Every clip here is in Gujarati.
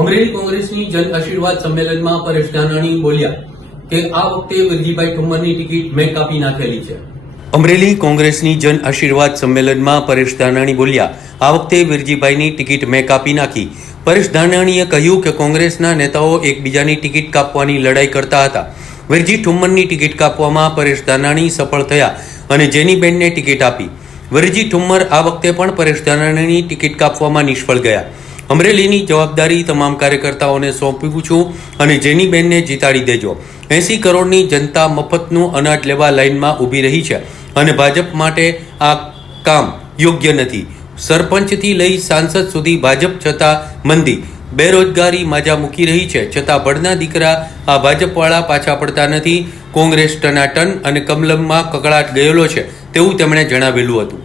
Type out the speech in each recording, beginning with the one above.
અમરેલી કોંગ્રેસની જન આશીર્વાદ સંમેલનમાં પરેશ ધાનાણી બોલ્યા કે આ વખતે વિરજીભાઈ ઠુમ્મરની ટિકિટ મેં કાપી નાખેલી છે। અમરેલી કોંગ્રેસની જન આશીર્વાદ સંમેલનમાં પરેશ ધાનાણી બોલ્યા આ વખતે વિરજીભાઈની ટિકિટ મેં કાપી નાખી। પરેશ ધાનાણીએ કહ્યું કે કોંગ્રેસના નેતાઓ એકબીજાની ટિકિટ કાપવાની લડાઈ કરતા હતા। વિરજી ઠુમ્મરની ટિકિટ કાપવામાં પરેશ ધાનાણી સફળ થયા અને જેનીબેનને ટિકિટ આપી। વિરજી ઠુમ્મર આ વખતે પણ પરેશ ધાનાણીની ટિકિટ કાપવામાં નિષ્ફળ ગયા। અમરેલીની જવાબદારી તમામ કાર્યકર્તાઓને સોંપ્યું છું અને જેનીબેનને જીતાડી દેજો। 80 કરોડની જનતા મફતનું અનાજ લેવા લાઇનમાં ઊભી રહી છે અને ભાજપ માટે આ કામ યોગ્ય નથી। સરપંચથી લઈ સાંસદ સુધી ભાજપ છતાં મંદી, બેરોજગારી માજા મૂકી રહી છે છતાં બળના દીકરા આ ભાજપવાળા પાછા પડતા નથી। કોંગ્રેસ ટનાટન અને કમલમમાં કકળાટ ગયેલો છે તેવું તેમણે જણાવેલું હતું।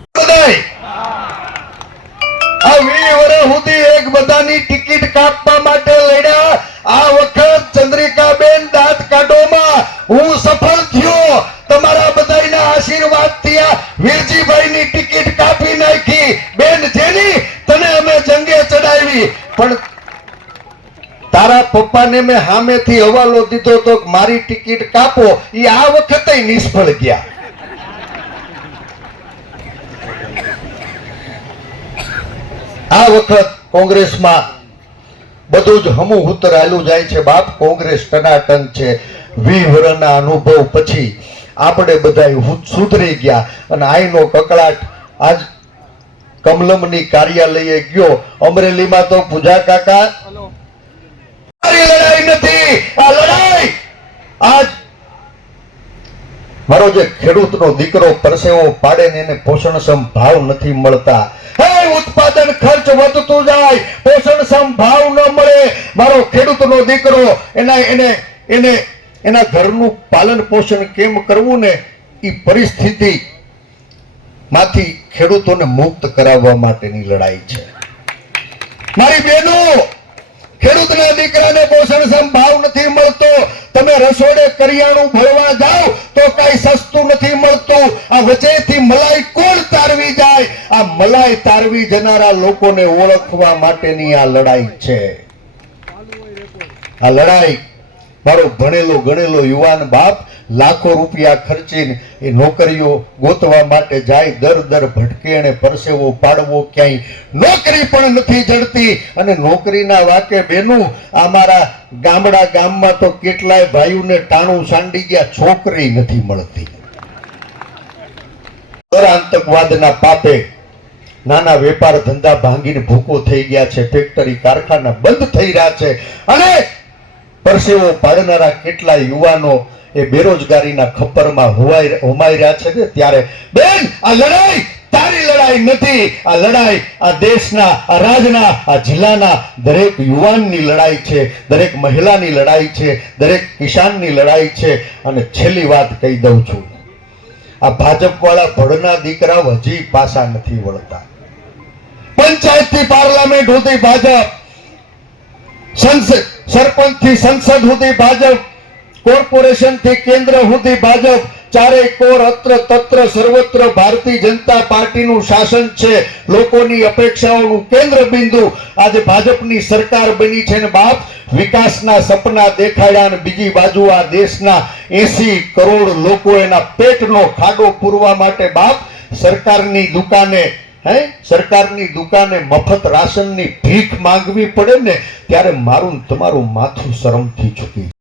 એક બધાની ટિકિટ કાપવા માટે લડ્યા। આ વખત ચંદ્રિકાબેન દાંત કાઢોમાં હું સફળ થયો। તમારા બધાના આશીર્વાદથી આ વિરજીભાઈની ટિકિટ કાપી નાખી। બેન જેની તને અમે જંગે ચડાવી, પણ તારા પપ્પાને મેં સામેથી હવાલો દીધો તો મારી ટિકિટ કાપો, એ આ વખતે નિષ્ફળ ગયા। આ વખત કોંગ્રેસમાં બધું જ હમું ઉત્તર આલું જાય છે। બાપ, કોંગ્રેસ ટનાટન છે। 20 વર્ષના અનુભવ પછી આપણે બધા સુધરી ગયા અને આઈનો કકળાટ આજ કમલમની કાર્યાલયે ગયો। અમરેલીમાં તો પૂજા કાકા લડાઈ નથી, આ લડાઈ આજ મારો જે ખેડૂતનો દીકરો પરસેવો પાડે ને એને પોષણક્ષમ ભાવ નથી મળતા। ઉત્પાદન ખર્ચ વધતું જાય, પોષણક્ષમ ભાવ ન મળે, મારો ખેડૂતનો દીકરો એના ઘરનું પાલન પોષણ કેમ કરવું ને, એ પરિસ્થિતિ માંથી ખેડૂતોને મુક્ત કરાવવા માટેની લડાઈ છે। મારી બહેનો, ખેડૂતના દીકરાને પોષણક્ષમ ભાવ નથી મળતો। તમે રસોડે કરિયાણું ભરવા જાઓ તો કઈ સસ્તું નથી મળતું। આ વચ્ચેથી મલાઈ કોણ તારવી જાય? આ મલાઈ તારવી જનારા લોકોને ઓળખવા માટેની આ લડાઈ છે। આ લડાઈ મારો ભણેલો ગણેલો યુવાન બાપ લાખો રૂપિયા ખર્ચીને એ નોકરીઓ ગોતવા માટે જાય, દર ભટકે અને પરસેવો પાડવો, ક્યાંય નોકરી પણ નથી જડતી। અને નોકરીના વાકે બેનું અમારા ગામમાં તો કેટલાય ભાઈઓને ટાણું સાંડી ગયા, છોકરી નથી મળતી। આતંકવાદના પાપે નાના વેપાર ધંધા ભાંગીને ભૂકો થઈ ગયા છે, ફેક્ટરી કારખાના બંધ થઈ રહ્યા છે અને પરસેવો પાડનારા કેટલા યુવાનો એ બેરોજગારીના ખપ્પરમાં હોમાઈ રહ્યા છે। ત્યારે બેન, આ લડાઈ તારી લડાઈ નથી, આ લડાઈ આ દેશના, આ રાજ્યના, આ જિલ્લાના દરેક યુવાનની લડાઈ છે, દરેક મહિલાની લડાઈ છે, દરેક કિસાનની લડાઈ છે। અને છેલ્લી વાત કહી દઉં છું, આ ભાજપ વાળા ભડના દીકરા હજી પાછા નથી વળતા। પંચાયતથી પાર્લામેન્ટ સુધી ભાજપ, સરપંચથી સંસદ સુધી ભાજપ, કોર્પોરેશન થી કેન્દ્ર સુધી ભાજપ, ચારે કોર અત્ર તત્ર સર્વત્ર ભારતીય જનતા પાર્ટીનું શાસન છે। લોકોની અપેક્ષાઓનું કેન્દ્ર બિંદુ આજે ભાજપની સરકાર બની છે ને બાપ, વિકાસના સપના દેખાડ્યા અને બીજી બાજુ આ દેશના 80 કરોડ લોકો એના પેટનો ખાડો પૂરવા માટે બાપ સરકારની દુકાને મફત રાશનની ભીખ માંગવી પડે ને, ત્યારે મારું તમારું માથું શરમથી ઝૂકી